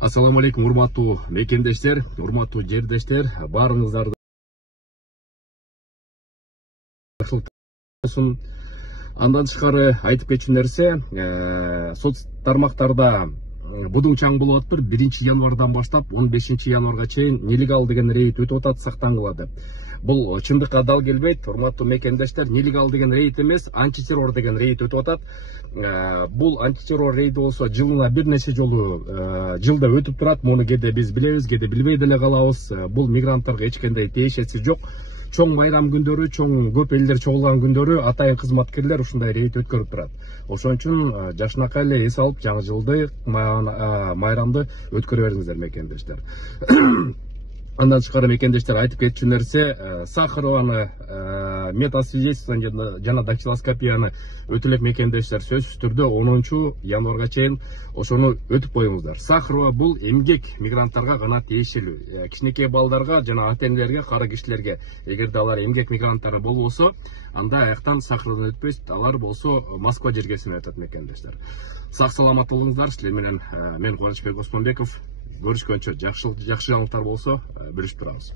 Ассаламу алейкум, урматтуу мекендештер, урматтуу жердештер, баарыңыздарды болсун. Андан тышкары айтып кетчү нерсе, соц тармактарда будуң чаң болуп атыптыр. 1 январдан баштап 15 январга чейин нелегал деген рейд өтүп атат, сактангыла. Бул чындыкка дал келбейт, урматтуу мекендештер. Нелегал деген рейд эмес, антитеррор деген рейд өтүп атат. Бул антитеррор рейди болсо жылына бир нече жолу жылда өтүп турат. Муну кээде биз билебиз, кээде билбей деле калабыз. Бул мигранттарга эч кандай тиешеси жок. Чоң майрам күндөрү, чоң көп элдер чогулган күндөрү атайын кызматкерлер ушундай рейд өткөрүп турат. Ошон үчүн жакшынакай эле эс алып, жаңы жылды майрамды өткөрө бериңиздер мекендештер. Андан тышкары мекендештер айтып кетчү нерсе, Сахарованы метасвидетельство жана дактилоскопияны өтө элек мекендештер сөзсүз түрдө 10 январга чейин ошону өтүп коюңуздар. Сахарова бул эмгек мигранттарга гана тиешелүү. Кичинекей балдарга жана ата-энелерге, кары кишилерге, эгерде алар эмгек мигранттары болбосо, анда аяктан Сахаровдон өтпөйт, алар болсо Москва жергесине өтөт мекендештер. Сак саламат болуңуздар. Силер менен мен Кубанычбек Осмонбеков. Görüşкөнчө, жакшы жаңылыктар болсо бөлүшүп турабыз.